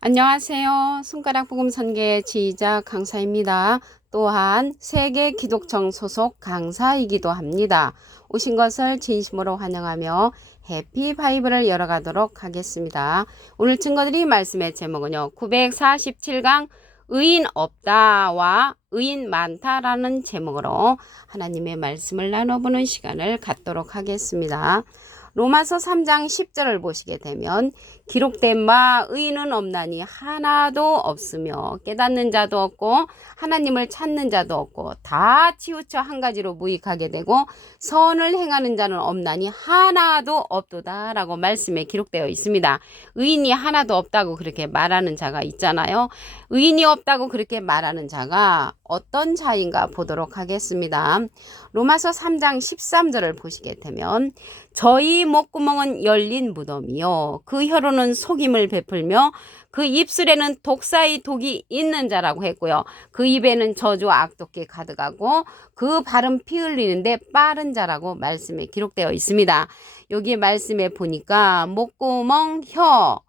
안녕하세요. 손가락 복음 선계 지휘자 강사입니다. 또한 세계 기독청 소속 강사이기도 합니다. 오신 것을 진심으로 환영하며 해피 바이블을 열어가도록 하겠습니다. 오늘 증거드릴 말씀의 제목은요. 947강 의인 없다와 의인 많다라는 제목으로 하나님의 말씀을 나눠보는 시간을 갖도록 하겠습니다. 로마서 3장 10절을 보시게 되면 기록된 바 의인은 없나니 하나도 없으며 깨닫는 자도 없고 하나님을 찾는 자도 없고 다 치우쳐 한 가지로 무익하게 되고 선을 행하는 자는 없나니 하나도 없도다 라고 말씀에 기록되어 있습니다. 의인이 하나도 없다고 그렇게 말하는 자가 있잖아요. 의인이 없다고 그렇게 말하는 자가 어떤 자인가 보도록 하겠습니다. 로마서 3장 13절을 보시게 되면 저희 목구멍은 열린 무덤이요 그 혀로는 속임을 베풀며 그 입술에는 독사의 독이 있는 자라고 했고요. 그 입에는 저주와 악독이 가득하고 그 발은 피 흘리는데 빠른 자라고 말씀에 기록되어 있습니다. 여기 말씀에 보니까 목구멍, 혀,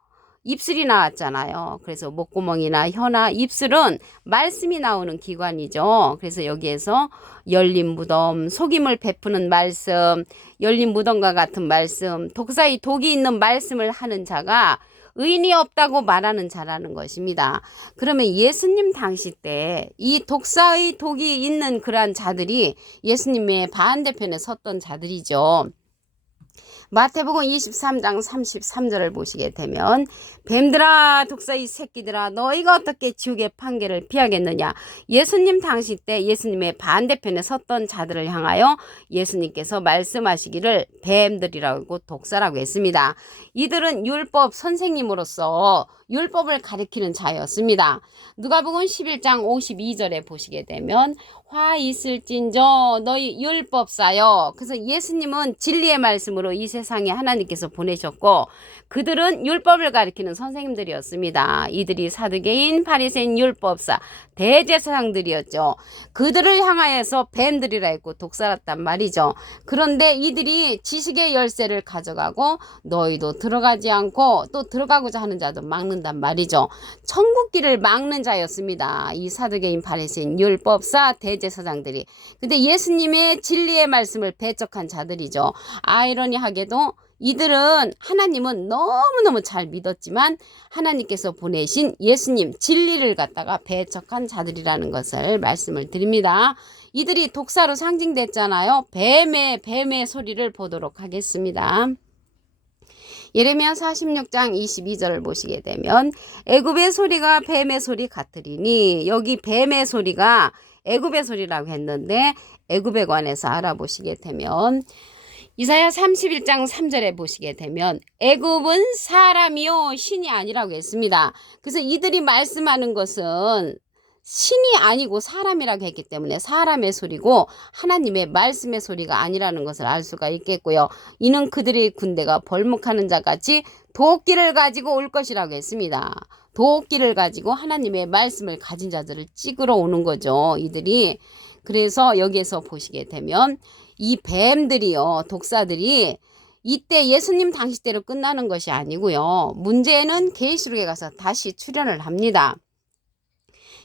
입술이 나왔잖아요. 그래서 목구멍이나 혀나 입술은 말씀이 나오는 기관이죠. 그래서 여기에서 열린 무덤, 속임을 베푸는 말씀, 열린 무덤과 같은 말씀, 독사의 독이 있는 말씀을 하는 자가 의인이 없다고 말하는 자라는 것입니다. 그러면 예수님 당시 때 이 독사의 독이 있는 그러한 자들이 예수님의 반대편에 섰던 자들이죠. 마태복음 23장 33절을 보시게 되면 뱀들아 독사의 새끼들아 너희가 어떻게 지옥의 판결을 피하겠느냐. 예수님 당시 때 예수님의 반대편에 섰던 자들을 향하여 예수님께서 말씀하시기를 뱀들이라고 독사라고 했습니다. 이들은 율법 선생님으로서 율법을 가리키는 자였습니다. 누가복음 11장 52절에 보시게 되면 화 있을진저 너희 율법사여. 그래서 예수님은 진리의 말씀으로 이 세상에 하나님께서 보내셨고 그들은 율법을 가리키는 선생님들이었습니다. 이들이 사두개인, 바리새인, 율법사, 대제사장들이었죠. 그들을 향하여서 뱀들이라 했고 독살했단 말이죠. 그런데 이들이 지식의 열쇠를 가져가고 너희도 들어가지 않고 또 들어가고자 하는 자도 막는단 말이죠. 천국길을 막는 자였습니다. 이 사두개인, 바리새인, 율법사, 대제사장들이. 근데 예수님의 진리의 말씀을 배척한 자들이죠. 아이러니하게도 이들은 하나님은 너무너무 잘 믿었지만 하나님께서 보내신 예수님 진리를 갖다가 배척한 자들이라는 것을 말씀을 드립니다. 이들이 독사로 상징됐잖아요. 뱀의 소리를 보도록 하겠습니다. 예레미야 46장 22절을 보시게 되면 애굽의 소리가 뱀의 소리 같으리니 여기 뱀의 소리가 애굽의 소리라고 했는데 애굽에 관해서 알아보시게 되면 이사야 31장 3절에 보시게 되면 애굽은 사람이요 신이 아니라고 했습니다. 그래서 이들이 말씀하는 것은 신이 아니고 사람이라고 했기 때문에 사람의 소리고 하나님의 말씀의 소리가 아니라는 것을 알 수가 있겠고요. 이는 그들의 군대가 벌목하는 자같이 도끼를 가지고 올 것이라고 했습니다. 도끼를 가지고 하나님의 말씀을 가진 자들을 찍으러 오는 거죠. 이들이. 그래서 여기에서 보시게 되면 이 뱀들이요, 독사들이 이때 예수님 당시 때로 끝나는 것이 아니고요. 문제는 계시록에 가서 다시 출현을 합니다.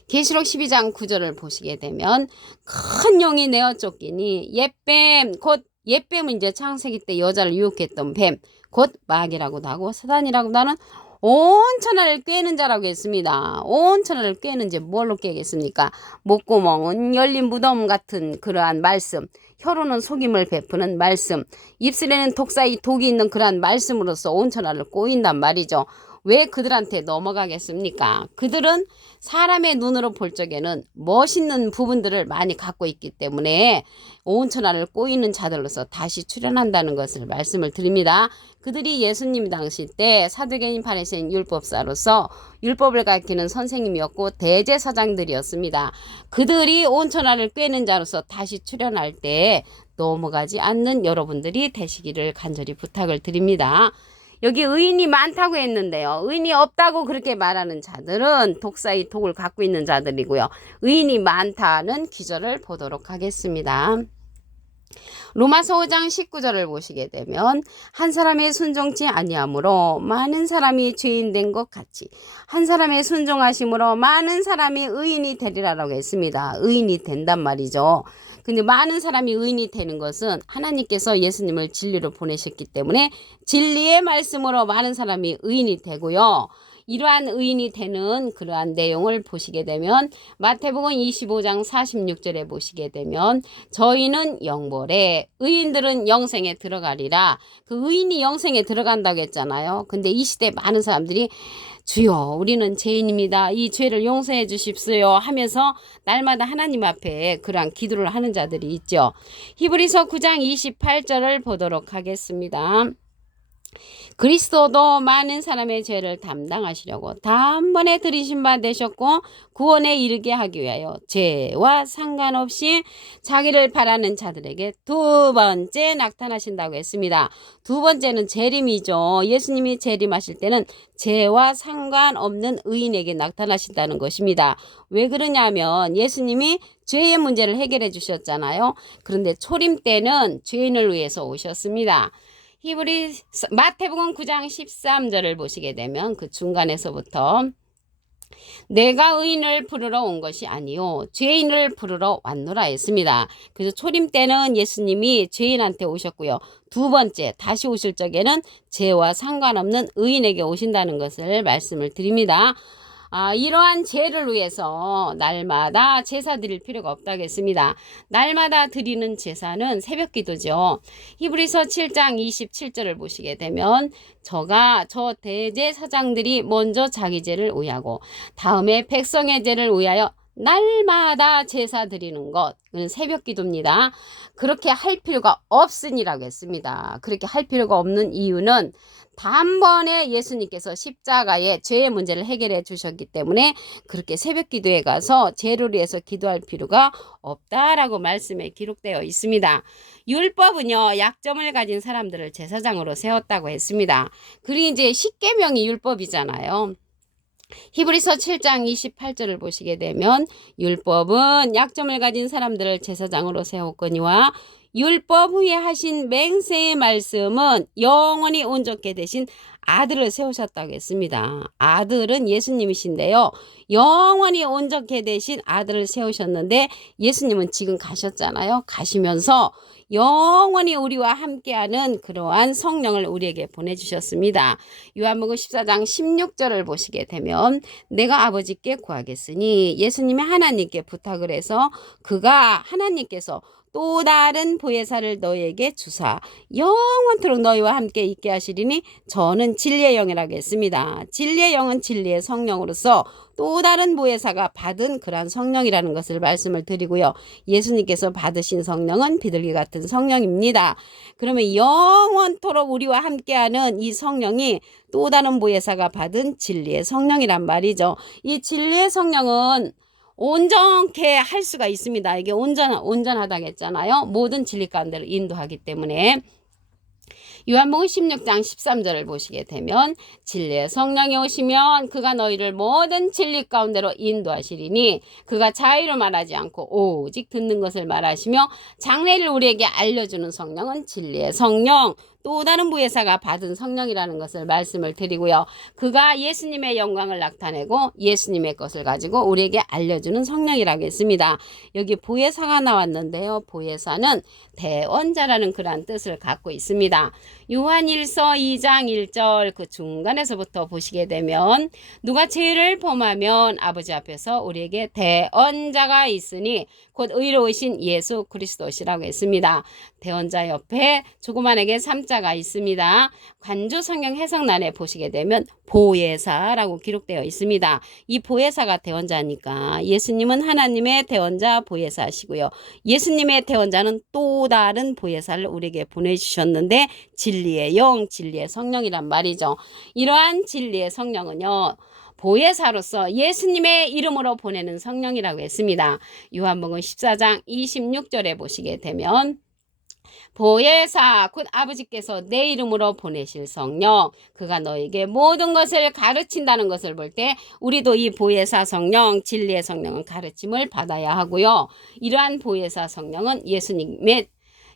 계시록 12장 9절을 보시게 되면 큰 용이 내어 쫓기니 옛뱀 곧 옛뱀은 이제 창세기 때 여자를 유혹했던 뱀 곧 마귀라고도 하고 사단이라고도 하는 온 천하를 꿰는 자라고 했습니다. 온 천하를 꿰는지 뭘로 꿰겠습니까? 목구멍은 열린 무덤 같은 그러한 말씀, 혀로는 속임을 베푸는 말씀, 입술에는 독사의 독이 있는 그러한 말씀으로서 온 천하를 꼬인단 말이죠. 왜 그들한테 넘어가겠습니까? 그들은 사람의 눈으로 볼 적에는 멋있는 부분들을 많이 갖고 있기 때문에 온 천하를 꼬이는 자들로서 다시 출현한다는 것을 말씀을 드립니다. 그들이 예수님 당시 때 사두개인, 바리새인, 율법사로서 율법을 가르치는 선생님이었고 대제사장들이었습니다. 그들이 온 천하를 꿰는 자로서 다시 출현할 때 넘어가지 않는 여러분들이 되시기를 간절히 부탁을 드립니다. 여기 의인이 많다고 했는데요. 의인이 없다고 그렇게 말하는 자들은 독사의 독을 갖고 있는 자들이고요. 의인이 많다는 기절을 보도록 하겠습니다. 로마서 5장 19절을 보시게 되면 한 사람의 순종치 아니함으로 많은 사람이 죄인 된 것 같이 한 사람의 순종하심으로 많은 사람이 의인이 되리라라고 했습니다. 의인이 된단 말이죠. 근데 많은 사람이 의인이 되는 것은 하나님께서 예수님을 진리로 보내셨기 때문에 진리의 말씀으로 많은 사람이 의인이 되고요. 이러한 의인이 되는 그러한 내용을 보시게 되면 마태복음 25장 46절에 보시게 되면 저희는 영벌에 의인들은 영생에 들어가리라. 그 의인이 영생에 들어간다고 했잖아요. 근데 이 시대 많은 사람들이 주여 우리는 죄인입니다. 이 죄를 용서해 주십시오 하면서 날마다 하나님 앞에 그러한 기도를 하는 자들이 있죠. 히브리서 9장 28절을 보도록 하겠습니다. 그리스도도 많은 사람의 죄를 담당하시려고 단번에 들이신 바 되셨고 구원에 이르게 하기 위하여 죄와 상관없이 자기를 바라는 자들에게 두 번째 나타나신다고 했습니다. 두 번째는 재림이죠. 예수님이 재림하실 때는 죄와 상관없는 의인에게 나타나신다는 것입니다. 왜 그러냐면 예수님이 죄의 문제를 해결해 주셨잖아요. 그런데 초림 때는 죄인을 위해서 오셨습니다. 마태복음 9장 13절을 보시게 되면 그 중간에서부터 내가 의인을 부르러 온 것이 아니요 죄인을 부르러 왔노라 했습니다. 그래서 초림 때는 예수님이 죄인한테 오셨고요. 두 번째 다시 오실 적에는 죄와 상관없는 의인에게 오신다는 것을 말씀을 드립니다. 이러한 죄를 위해서 날마다 제사 드릴 필요가 없다겠습니다. 날마다 드리는 제사는 새벽 기도죠. 히브리서 7장 27절을 보시게 되면 저 대제사장들이 먼저 자기 죄를 의하고 다음에 백성의 죄를 의하여 날마다 제사 드리는 것, 그건 새벽 기도입니다. 그렇게 할 필요가 없으니라고 했습니다. 그렇게 할 필요가 없는 이유는 단번에 예수님께서 십자가의 죄의 문제를 해결해 주셨기 때문에 그렇게 새벽 기도에 가서 죄를 위해서 기도할 필요가 없다라고 말씀에 기록되어 있습니다. 율법은요 약점을 가진 사람들을 제사장으로 세웠다고 했습니다. 그리고 이제 십계명이 율법이잖아요. 히브리서 7장 28절을 보시게 되면 율법은 약점을 가진 사람들을 제사장으로 세웠거니와 율법 후에 하신 맹세의 말씀은 영원히 온전케 되신 아들을 세우셨다고 했습니다. 아들은 예수님이신데요. 영원히 온전케 되신 아들을 세우셨는데 예수님은 지금 가셨잖아요. 가시면서 영원히 우리와 함께하는 그러한 성령을 우리에게 보내주셨습니다. 요한복음 14장 16절을 보시게 되면 내가 아버지께 구하겠으니 예수님이 하나님께 부탁을 해서 그가 하나님께서 또 다른 보혜사를 너희에게 주사 영원토록 너희와 함께 있게 하시리니 저는 진리의 영이라고 했습니다. 진리의 영은 진리의 성령으로서 또 다른 보혜사가 받은 그러한 성령이라는 것을 말씀을 드리고요. 예수님께서 받으신 성령은 비둘기 같은 성령입니다. 그러면 영원토록 우리와 함께하는 이 성령이 또 다른 보혜사가 받은 진리의 성령이란 말이죠. 이 진리의 성령은 온전케 할 수가 있습니다. 이게 온전하다고 했잖아요. 모든 진리 가운데로 인도하기 때문에 요한복음 16장 13절을 보시게 되면 진리의 성령이 오시면 그가 너희를 모든 진리 가운데로 인도하시리니 그가 자의로 말하지 않고 오직 듣는 것을 말하시며 장래를 우리에게 알려주는 성령은 진리의 성령 또 다른 보혜사가 받은 성령이라는 것을 말씀을 드리고요. 그가 예수님의 영광을 나타내고 예수님의 것을 가지고 우리에게 알려주는 성령이라고 했습니다. 여기 보혜사가 나왔는데요. 보혜사는 대언자라는 그러한 뜻을 갖고 있습니다. 요한일서 2장 1절 그 중간에서부터 보시게 되면 누가 죄를 범하면 아버지 앞에서 우리에게 대언자가 있으니 곧 의로우신 예수 그리스도시라고 했습니다. 대언자 옆에 조그만하게 3자가 있습니다. 관조 성경 해석란에 보시게 되면 보혜사라고 기록되어 있습니다. 이 보혜사가 대언자니까 예수님은 하나님의 대언자 보혜사시고요. 예수님의 대언자는 또 다른 보혜사를 우리에게 보내주셨는데 진리의 영, 진리의 성령이란 말이죠. 이러한 진리의 성령은요. 보혜사로서 예수님의 이름으로 보내는 성령이라고 했습니다. 요한복음 14장 26절에 보시게 되면 보혜사 곧 아버지께서 내 이름으로 보내실 성령 그가 너에게 모든 것을 가르친다는 것을 볼 때 우리도 이 보혜사 성령 진리의 성령은 가르침을 받아야 하고요. 이러한 보혜사 성령은 예수님의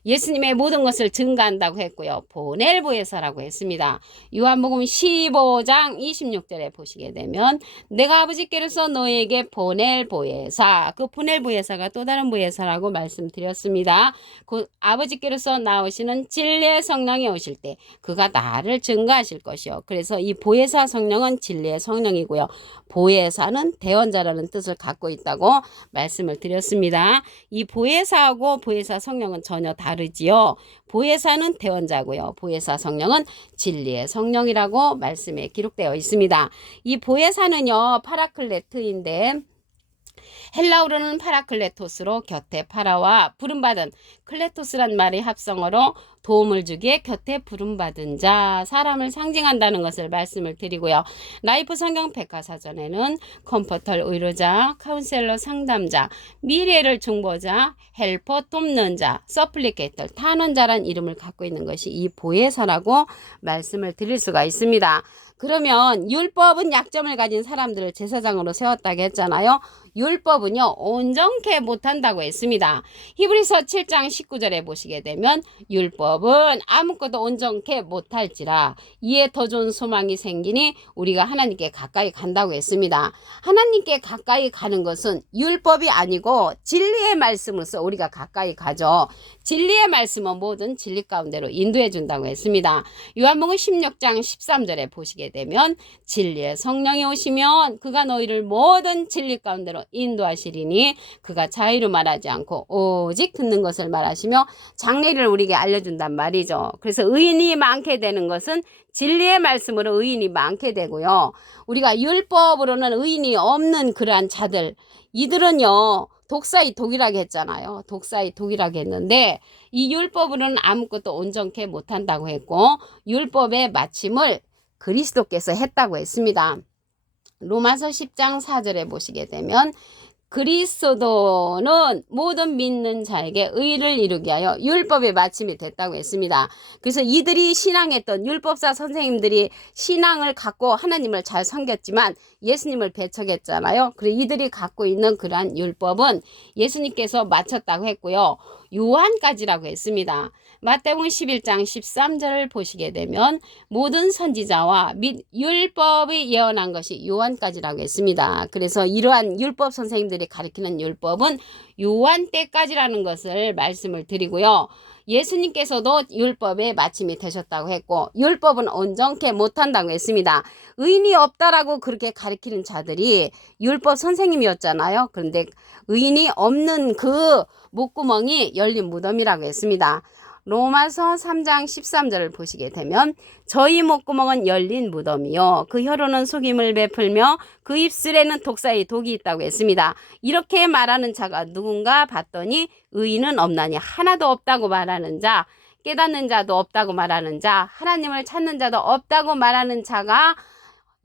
예수님의 모든 것을 증가한다고 했고요. 보낼 보혜사라고 했습니다. 요한복음 15장 26절에 보시게 되면 내가 아버지께로서 너에게 보낼 보혜사, 그 보낼 보혜사가 또 다른 보혜사라고 말씀드렸습니다. 그 아버지께로서 나오시는 진리의 성령이 오실 때 그가 나를 증가하실 것이요. 그래서 이 보혜사 성령은 진리의 성령이고요. 보혜사는 대언자라는 뜻을 갖고 있다고 말씀을 드렸습니다. 이 보혜사하고 보혜사 성령은 전혀 다르지요. 보혜사는 대언자고요. 보혜사 성령은 진리의 성령이라고 말씀에 기록되어 있습니다. 이 보혜사는요, 파라클레트인데 헬라어로는 파라클레토스로 곁에 파라와 부름받은, 클레토스란 말이 합성어로 도움을 주기에 곁에 부름받은 자, 사람을 상징한다는 것을 말씀을 드리고요. 라이프 성경 백과사전에는 컴포터 의료자, 카운셀러 상담자, 미래를 중보자, 헬퍼 돕는 자, 서플리케이터 탄원자란 이름을 갖고 있는 것이 이 보혜사라고 말씀을 드릴 수가 있습니다. 그러면 율법은 약점을 가진 사람들을 제사장으로 세웠다고 했잖아요. 율법은요, 온전케 못한다고 했습니다. 히브리서 7장 19절에 보시게 되면 율법은 아무것도 온전케 못할지라 이에 더 좋은 소망이 생기니 우리가 하나님께 가까이 간다고 했습니다. 하나님께 가까이 가는 것은 율법이 아니고 진리의 말씀으로서 우리가 가까이 가죠. 진리의 말씀은 모든 진리 가운데로 인도해 준다고 했습니다. 요한복음 16장 13절에 보시게 되면 진리의 성령이 오시면 그가 너희를 모든 진리 가운데로 인도하시리니 그가 자의로 말하지 않고 오직 듣는 것을 말하시며 장래를 우리에게 알려준단 말이죠. 그래서 의인이 많게 되는 것은 진리의 말씀으로 의인이 많게 되고요. 우리가 율법으로는 의인이 없는 그러한 자들, 이들은요 독사의 독이라고 했잖아요. 독사의 독이라고 했는데 이 율법으로는 아무것도 온전케 못한다고 했고 율법의 마침을 그리스도께서 했다고 했습니다. 로마서 10장 4절에 보시게 되면 그리스도는 모든 믿는 자에게 의를 이루게 하여 율법의 마침이 됐다고 했습니다. 그래서 이들이 신앙했던 율법사 선생님들이 신앙을 갖고 하나님을 잘 섬겼지만 예수님을 배척했잖아요. 그래서 이들이 갖고 있는 그러한 율법은 예수님께서 마쳤다고 했고요. 요한까지라고 했습니다. 마태복음 11장 13절을 보시게 되면 모든 선지자와 및 율법이 예언한 것이 요한까지라고 했습니다. 그래서 이러한 율법 선생님들이 가르치는 율법은 요한 때까지라는 것을 말씀을 드리고요. 예수님께서도 율법의 마침이 되셨다고 했고 율법은 온전케 못한다고 했습니다. 의인이 없다라고 그렇게 가르치는 자들이 율법 선생님이었잖아요. 그런데 의인이 없는 그 목구멍이 열린 무덤이라고 했습니다. 로마서 3장 13절을 보시게 되면 저희 목구멍은 열린 무덤이요 그 혀로는 속임을 베풀며 그 입술에는 독사의 독이 있다고 했습니다. 이렇게 말하는 자가 누군가 봤더니 의인은 없나니 하나도 없다고 말하는 자, 깨닫는 자도 없다고 말하는 자, 하나님을 찾는 자도 없다고 말하는 자가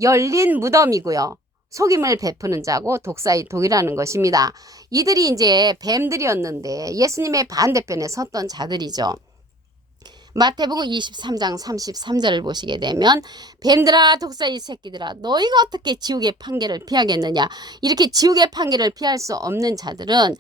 열린 무덤이고요. 속임을 베푸는 자고 독사의 독이라는 것입니다. 이들이 이제 뱀들이었는데 예수님의 반대편에 섰던 자들이죠. 마태복음 23장 33절을 보시게 되면 뱀들아 독사의 새끼들아 너희가 어떻게 지옥의 판결을 피하겠느냐. 이렇게 지옥의 판결을 피할 수 없는 자들은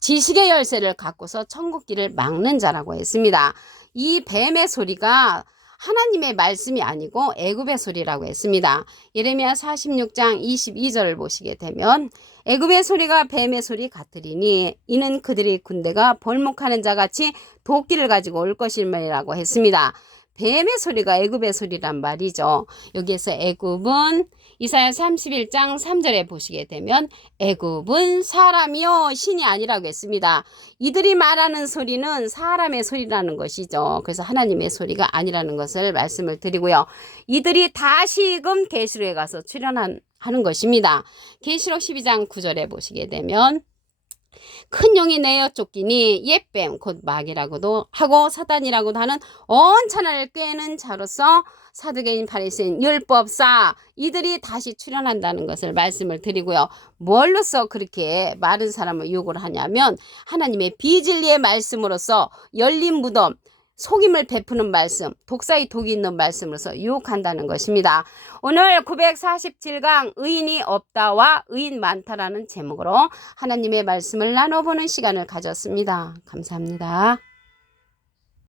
지식의 열쇠를 갖고서 천국길을 막는 자라고 했습니다. 이 뱀의 소리가 하나님의 말씀이 아니고 애굽의 소리라고 했습니다. 예레미야 46장 22절을 보시게 되면 애굽의 소리가 뱀의 소리 같으리니 이는 그들의 군대가 벌목하는 자같이 도끼를 가지고 올 것임이라고 했습니다. 뱀의 소리가 애굽의 소리란 말이죠. 여기에서 애굽은 이사야 31장 3절에 보시게 되면 애굽은 사람이요 신이 아니라고 했습니다. 이들이 말하는 소리는 사람의 소리라는 것이죠. 그래서 하나님의 소리가 아니라는 것을 말씀을 드리고요. 이들이 다시금 계시록에 가서 출현하는 것입니다. 계시록 12장 9절에 보시게 되면 큰 용이 내어 쫓기니 옛뱀 곧 마귀라고도 하고 사단이라고도 하는 온 천하를 꿰는 자로서 사두개인 바리새인 율법사 이들이 다시 출현한다는 것을 말씀을 드리고요. 뭘로써 그렇게 많은 사람을 유혹을 하냐면 하나님의 비진리의 말씀으로서 열린 무덤 속임을 베푸는 말씀, 독사의 독이 있는 말씀으로서 유혹한다는 것입니다. 오늘 947강 의인이 없다와 의인 많다라는 제목으로 하나님의 말씀을 나눠보는 시간을 가졌습니다. 감사합니다.